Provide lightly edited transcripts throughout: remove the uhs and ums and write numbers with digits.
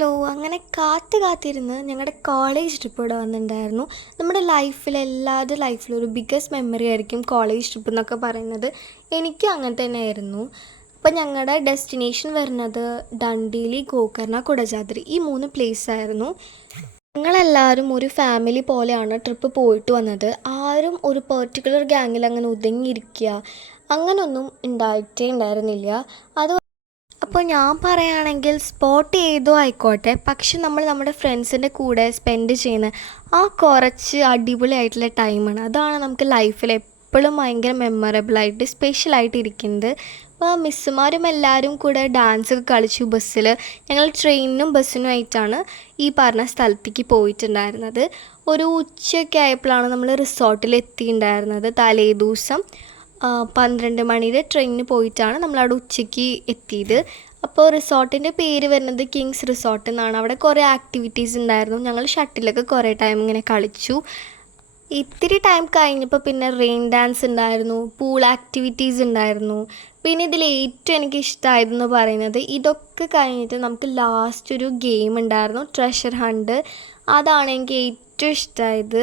Hello അങ്ങനെ കാത്തിരുന്ന് ഞങ്ങളുടെ കോളേജ് ട്രിപ്പ് ഇവിടെ വന്നിട്ടുണ്ടായിരുന്നു. നമ്മുടെ എല്ലാവരുടെ ലൈഫിലും ഒരു ബിഗ്ഗസ്റ്റ് മെമ്മറി ആയിരിക്കും കോളേജ് ട്രിപ്പ് എന്നൊക്കെ പറയുന്നത്. എനിക്കും അങ്ങനെ തന്നെയായിരുന്നു. അപ്പം ഞങ്ങളുടെ ഡെസ്റ്റിനേഷൻ വരുന്നത് ഡണ്ടേലി, ഗോകർണ, കുടജാദ്രി ഈ 3 പ്ലേസ് ആയിരുന്നു. ഞങ്ങളെല്ലാവരും ഒരു ഫാമിലി പോലെയാണ് ട്രിപ്പ് പോയിട്ട് വന്നത്. ആരും ഒരു പെർട്ടിക്കുലർ ഗ്യാങ്ങിൽ അങ്ങനെ ഒതുങ്ങിയിരിക്കുക അങ്ങനൊന്നും ഉണ്ടായിട്ടേ ഉണ്ടായിരുന്നില്ല. അത് അപ്പോൾ ഞാൻ പറയുകയാണെങ്കിൽ സ്പോട്ട് ചെയ്തോ ആയിക്കോട്ടെ, പക്ഷെ നമ്മുടെ ഫ്രണ്ട്സിൻ്റെ കൂടെ സ്പെൻഡ് ചെയ്യുന്ന ആ കുറച്ച് അടിപൊളിയായിട്ടുള്ള ടൈമാണ്. അതാണ് നമുക്ക് ലൈഫിൽ എപ്പോഴും ഭയങ്കര മെമ്മറബിളായിട്ട് സ്പെഷ്യലായിട്ട് ഇരിക്കുന്നത്. അപ്പോൾ മിസ്സുമാരും എല്ലാവരും കൂടെ ഡാൻസൊക്കെ കളിച്ചു ബസ്സിൽ. ഞങ്ങൾ ട്രെയിനിനും ബസ്സിനുമായിട്ടാണ് ഈ പറഞ്ഞ സ്ഥലത്തേക്ക് പോയിട്ടുണ്ടായിരുന്നത്. ഒരു ഉച്ചയൊക്കെ ആയപ്പോഴാണ് നമ്മൾ റിസോർട്ടിൽ എത്തിയിട്ടുണ്ടായിരുന്നത്. തലേ ദിവസം 12 മണിയുടെ ട്രെയിനിന് പോയിട്ടാണ് നമ്മളവിടെ ഉച്ചയ്ക്ക് എത്തിയത്. അപ്പോൾ റിസോർട്ടിൻ്റെ പേര് വരുന്നത് കിങ്സ് റിസോർട്ട് എന്നാണ്. അവിടെ കുറേ ആക്ടിവിറ്റീസ് ഉണ്ടായിരുന്നു. ഞങ്ങൾ ഷട്ടിലൊക്കെ കുറേ ടൈം ഇങ്ങനെ കളിച്ചു. ഇത്തിരി ടൈം കഴിഞ്ഞപ്പോൾ പിന്നെ റെയിൻ ഡാൻസ് ഉണ്ടായിരുന്നു, പൂൾ ആക്ടിവിറ്റീസ് ഉണ്ടായിരുന്നു. പിന്നെ ഇതിൽ ഏറ്റവും എനിക്ക് ഇഷ്ടമായതെന്ന് പറയുന്നത് ഇതൊക്കെ കഴിഞ്ഞിട്ട് നമുക്ക് ലാസ്റ്റ് ഒരു ഗെയിം ഉണ്ടായിരുന്നു, ട്രഷർ ഹണ്ട്. അതാണ് എനിക്ക് ഏറ്റവും ഇഷ്ടമായത്.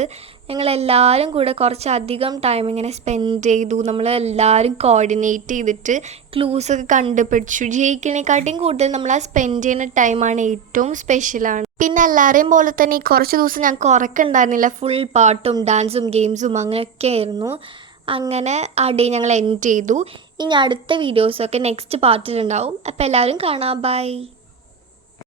ഞങ്ങളെല്ലാവരും കൂടെ കുറച്ചധികം ടൈം ഇങ്ങനെ സ്പെൻഡ് ചെയ്തു. നമ്മളെല്ലാവരും കോർഡിനേറ്റ് ചെയ്തിട്ട് ക്ലൂസൊക്കെ കണ്ടുപിടിച്ചു. ജയിക്കുന്നതിനെക്കാട്ടിയും കൂടുതൽ നമ്മൾ ആ സ്പെൻഡ് ചെയ്യുന്ന ടൈമാണ് ഏറ്റവും സ്പെഷ്യലാണ്. പിന്നെ എല്ലാവരെയും പോലെ തന്നെ കുറച്ച് ദിവസം ഞങ്ങൾക്ക് ഉറക്കമുണ്ടായിരുന്നില്ല. ഫുൾ പാട്ടും ഡാൻസും ഗെയിംസും അങ്ങനെയൊക്കെ ആയിരുന്നു. അങ്ങനെ ആ ഡേ ഞങ്ങൾ എൻഡ് ചെയ്തു. ഇനി അടുത്ത വീഡിയോസൊക്കെ നെക്സ്റ്റ് പാർട്ടിലുണ്ടാവും. അപ്പോൾ എല്ലാവരും കാണാം. ബൈ.